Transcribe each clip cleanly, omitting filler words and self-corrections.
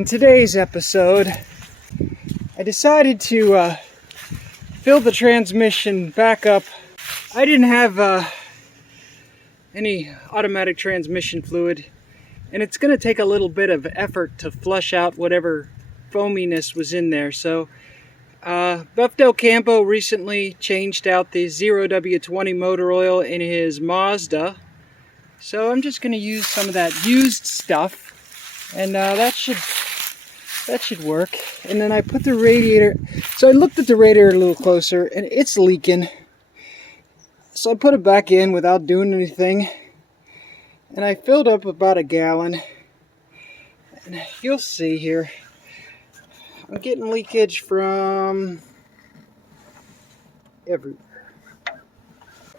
In today's episode, I decided to fill the transmission back up. I didn't have any automatic transmission fluid, and it's going to take a little bit of effort to flush out whatever foaminess was in there. So Buff Del Campo recently changed out the 0W20 motor oil in his Mazda. So I'm just going to use some of that used stuff, and that should work. And then I put the radiator, so I looked at the radiator a little closer, and it's leaking. So I put it back in without doing anything, and I filled up about a gallon. And you'll see here, I'm getting leakage from everywhere.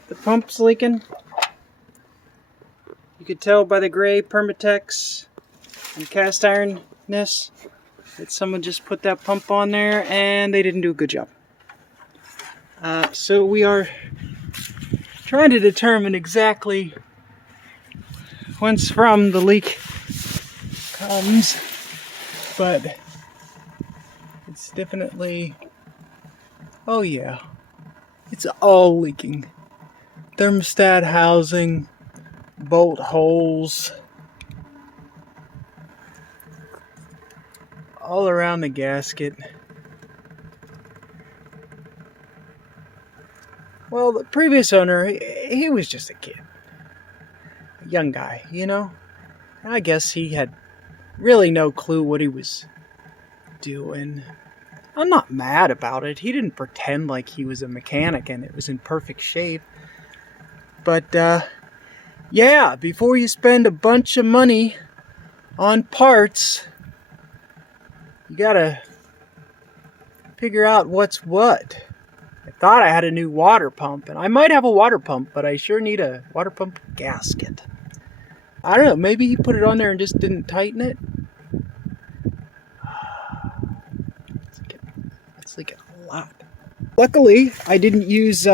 The pump's leaking. You could tell by the gray Permatex and cast ironness that someone just put that pump on there and they didn't do a good job. So we are trying to determine exactly whence from the leak comes, but it's definitely, oh yeah, it's all leaking. Thermostat housing, bolt holes, all around the gasket. Well, the previous owner, he was just a kid, a young guy, you know. I guess he had really no clue what he was doing. I'm not mad about it. He didn't pretend like he was a mechanic and it was in perfect shape. But yeah, before you spend a bunch of money on parts, you gotta figure out what's what. I thought I had a new water pump, and I might have a water pump, but I sure need a water pump gasket. I don't know, maybe he put it on there and just didn't tighten it. It's leaking a lot. Luckily, I didn't use,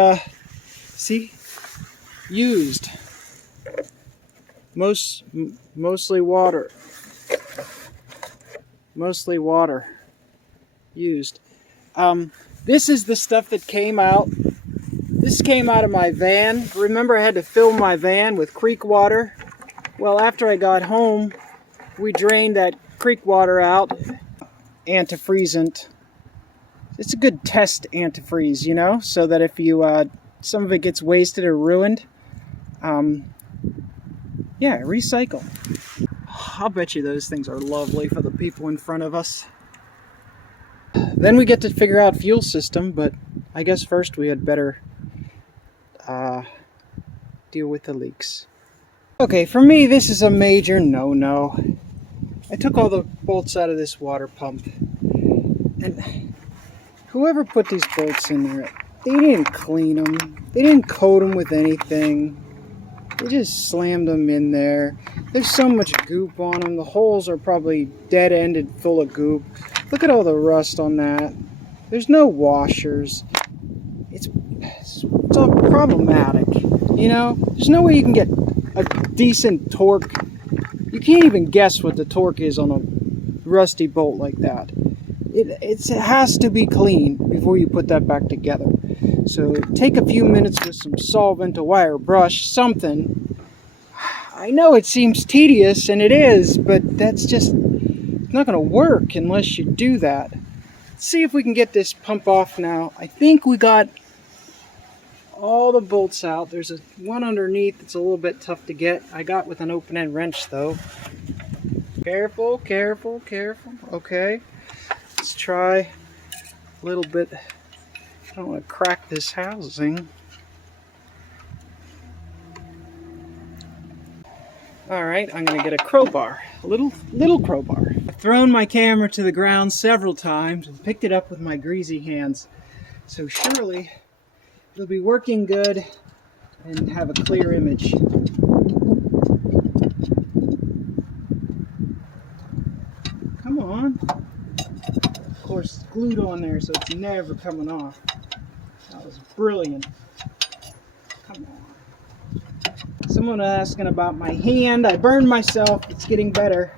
used. Mostly water. Mostly water. Used. This is the stuff that came out. This came out of my van. Remember, I had to fill my van with creek water. Well, after I got home, we drained that creek water out. Antifreezant. It's a good test antifreeze, you know, so that if you some of it gets wasted or ruined, yeah, recycle. I'll bet you those things are lovely for the people in front of us. Then we get to figure out fuel system, but I guess first we had better deal with the leaks. Okay, for me this is a major no-no. I took all the bolts out of this water pump, and whoever put these bolts in there, they didn't clean them. They didn't coat them with anything. They just slammed them in there. There's so much goop on them. The holes are probably dead-ended full of goop. Look at all the rust on that. There's no washers. It's all problematic, you know? There's no way you can get a decent torque. You can't even guess what the torque is on a rusty bolt like that. It has to be clean before you put that back together. So take a few minutes with some solvent, a wire brush, something. I know it seems tedious, and it is, but that's just not going to work unless you do that. Let's see if we can get this pump off now. I think we got all the bolts out. There's one underneath that's a little bit tough to get. I got with an open-end wrench, though. Careful, careful, careful. Okay. Let's try a little bit. I don't want to crack this housing. Alright, I'm going to get a crowbar. A little crowbar. I've thrown my camera to the ground several times and picked it up with my greasy hands. So surely it'll be working good and have a clear image. Come on. Of course, it's glued on there, so it's never coming off. That was brilliant. Come on. Someone asking about my hand. I burned myself. It's getting better.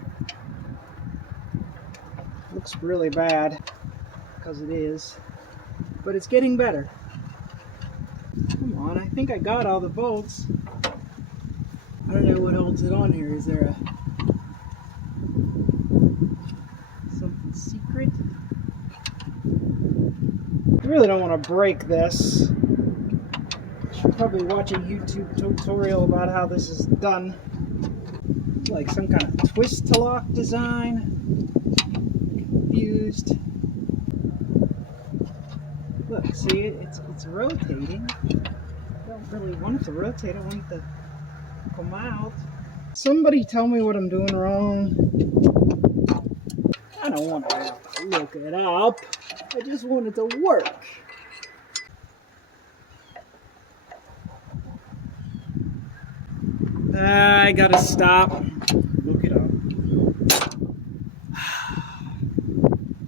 Looks really bad, because it is. But it's getting better. Come on, I think I got all the bolts. I don't know what holds it on here. Is there something secret? I really don't want to break this. I should probably watch a YouTube tutorial about how this is done. Like some kind of twist to lock design. Confused. Look, see, it's rotating. I don't really want it to rotate. I want it to come out. Somebody tell me what I'm doing wrong. I don't want to have to look it up. I just want it to work. I gotta stop. Look it up.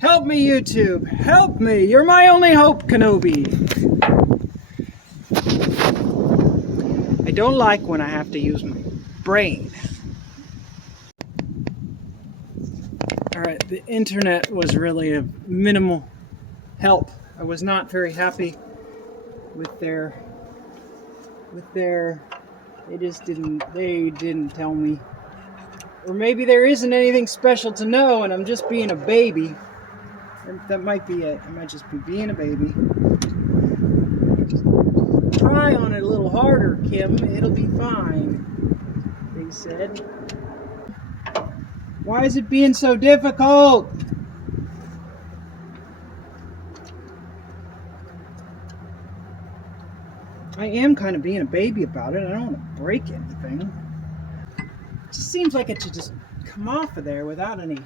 Help me, YouTube. Help me. You're my only hope, Kenobi. I don't like when I have to use my brain. Alright, the internet was really a minimal help. I was not very happy with their they didn't tell me. Or maybe there isn't anything special to know and I'm just being a baby. That might be it. I might just be being a baby. Try on it a little harder, Kim. It'll be fine, they said. Why is it being so difficult? I am kind of being a baby about it. I don't want to break anything. It just seems like it should just come off of there without anything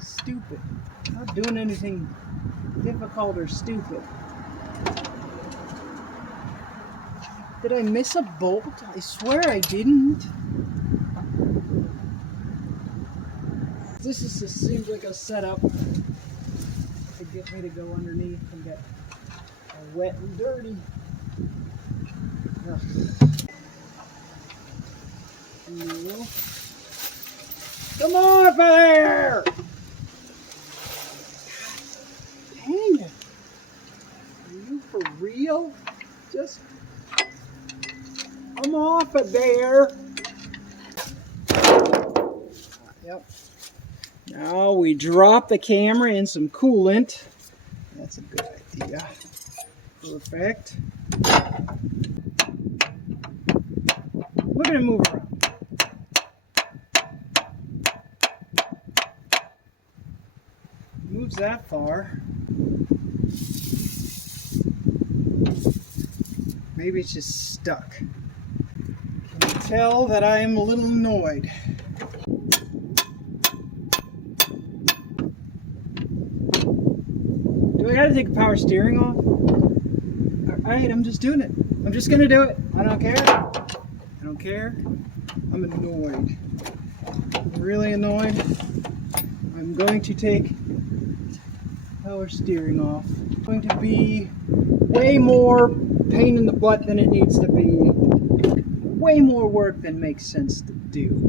stupid. Not doing anything difficult or stupid. Did I miss a bolt? I swear I didn't. This just seems like a setup to get me to go underneath and get wet and dirty. Ugh. Come on there! Dang it. Are you for real? Just come off of there. Yep. Now we drop the camera in some coolant. That's a good idea. Perfect. We're going to move around. Moves that far. Maybe it's just stuck. Can you tell that I am a little annoyed? Do I gotta take the power steering off? Alright, I'm just doing it. I'm just gonna do it. I don't care. I don't care. I'm annoyed. I'm really annoyed. I'm going to take power steering off. It's going to be way more pain in the butt than it needs to be. Way more work than makes sense to do.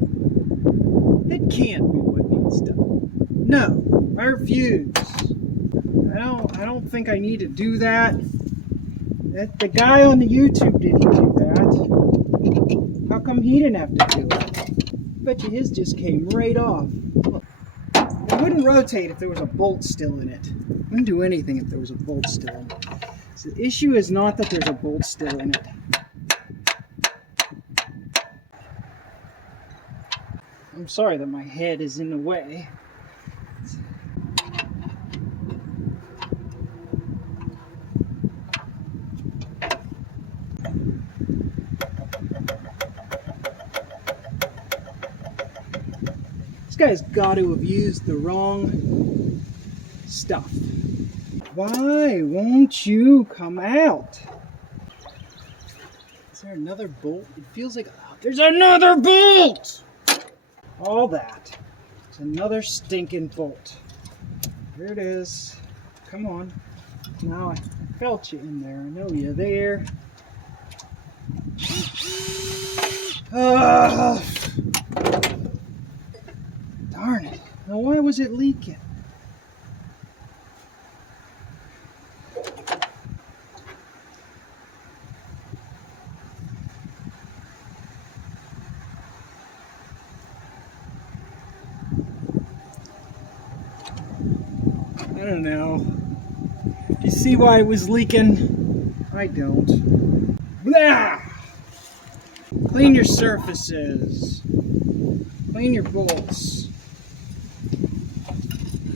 It can't be what needs done. No, I refuse. I don't think I need to do that. The guy on the YouTube didn't do that. How come he didn't have to do it? I bet you his just came right off. Look. It wouldn't rotate if there was a bolt still in it. It wouldn't do anything if there was a bolt still in it. So the issue is not that there's a bolt still in it. I'm sorry that my head is in the way. This guy's got to have used the wrong stuff. Why won't you come out? Is there another bolt? It feels like there's another bolt! All that. It's another stinking bolt. Here it is. Come on. Now I felt you in there. I know you're there. Now why was it leaking? I don't know. Do you see why it was leaking? I don't. Blah! Clean your surfaces. Clean your bolts.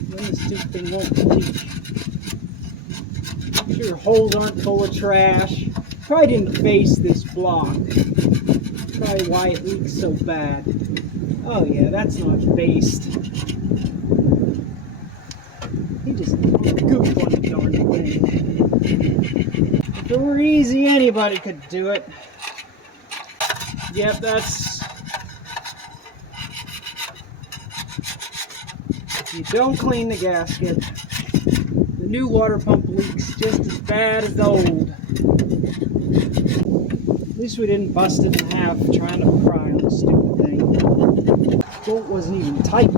Then this stupid thing won't leak. Make sure your holes aren't full of trash. Probably didn't face this block. Probably why it leaks so bad. Oh yeah, that's not faced. He just goofed on the darn thing. If it were easy, anybody could do it. Yep, that's... If you don't clean the gasket, the new water pump leaks just as bad as the old. At least we didn't bust it in half trying to pry on the stupid thing. The bolt wasn't even tight.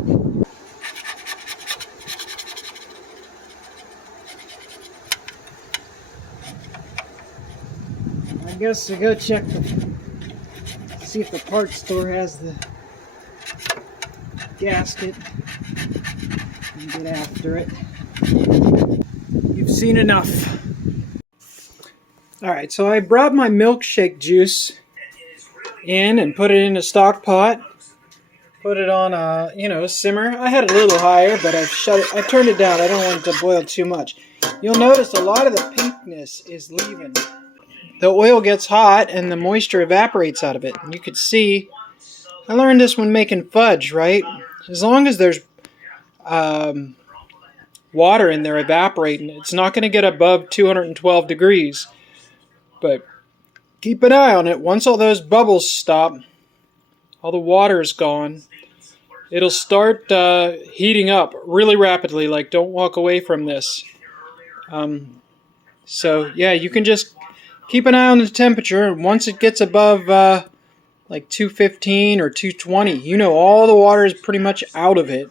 I guess I go check see if the parts store has the gasket and get after it. You've seen enough. Alright, so I brought my milkshake juice in and put it in a stock pot. Put it on a, simmer. I had it a little higher, but I turned it down. I don't want it to boil too much. You'll notice a lot of the pinkness is leaving. The oil gets hot and the moisture evaporates out of it. And you could see, I learned this when making fudge, right? As long as there's water in there evaporating, it's not going to get above 212 degrees. But keep an eye on it. Once all those bubbles stop, all the water is gone, it'll start heating up really rapidly. Like, don't walk away from this. So yeah, you can just keep an eye on the temperature. Once it gets above like 215 or 220, you know all the water is pretty much out of it.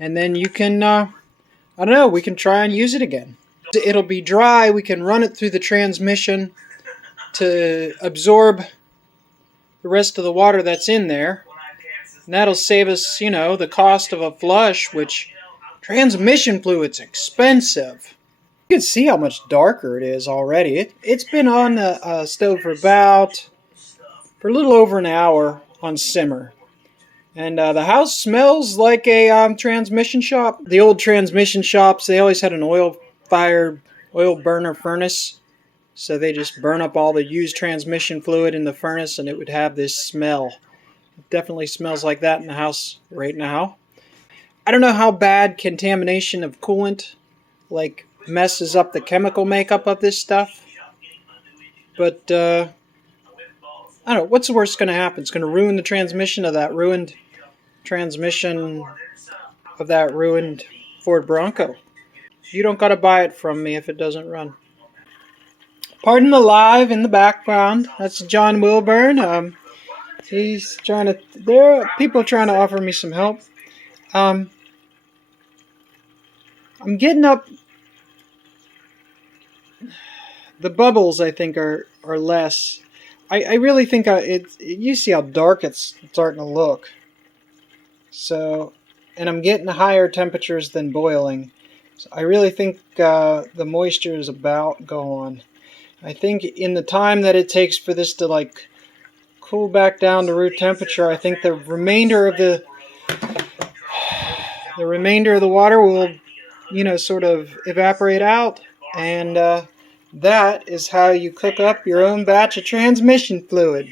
And then you can, I don't know, we can try and use it again. It'll be dry. We can run it through the transmission to absorb the rest of the water that's in there. And that'll save us, the cost of a flush, which transmission fluid's expensive. You can see how much darker it is already. It's been on the stove for a little over an hour on simmer. And the house smells like a transmission shop. The old transmission shops, they always had an oil burner furnace. So they just burn up all the used transmission fluid in the furnace and it would have this smell. It definitely smells like that in the house right now. I don't know how bad contamination of coolant messes up the chemical makeup of this stuff. But I don't know, what's the worst going to happen? It's going to ruin the transmission of that ruined Ford Bronco. You don't got to buy it from me if it doesn't run. Pardon the live in the background. That's John Wilburn. He's trying to. There are people trying to offer me some help. I'm getting up. The bubbles, I think, are less. I really think you see how dark it's starting to look. So, and I'm getting higher temperatures than boiling. So I really think the moisture is about gone. I think in the time that it takes for this to cool back down to room temperature, I think the remainder of the water will, sort of evaporate out, and that is how you cook up your own batch of transmission fluid.